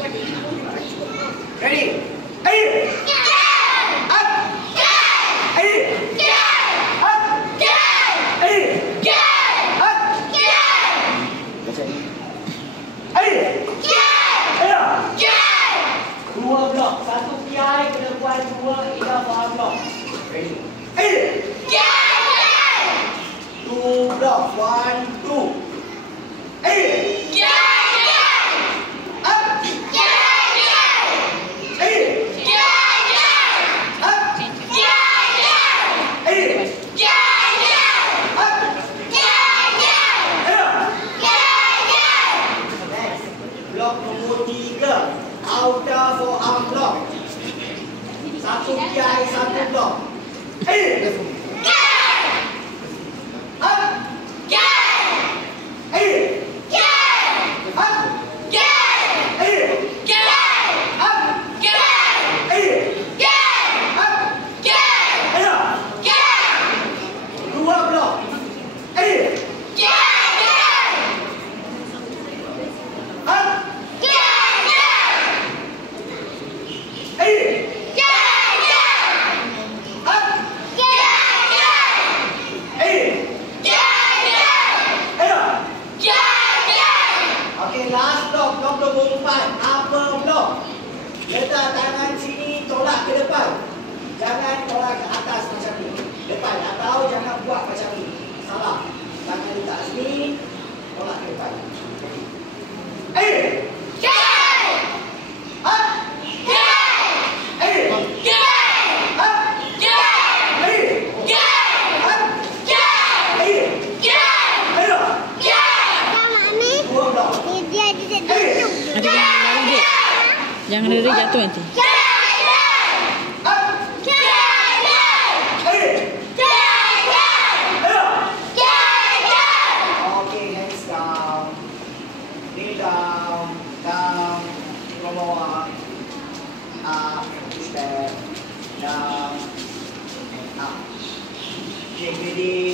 Ready? Air. Up. Air. Up. Air. Up. Air. Dua blok. Satu kiai kena buat dua ida faham blok. Ready? Air. Two blok. 1, 2. Air. Blok nombor 3, outer forearm block. Satu kiai, satu blok. Dua blok. Last block, blok nombor 4, upper block. Letak tangan sini, tolak ke depan. Jangan tolak ke atas macam ni. Depan, atau jangan buat macam ni. Salah. Tangan letak sini, tolak ke depan. Jangan lari jatuh nanti. Okay, hands down. Knee down, down, from bawah. Up, step, down, and up. Okay, ready?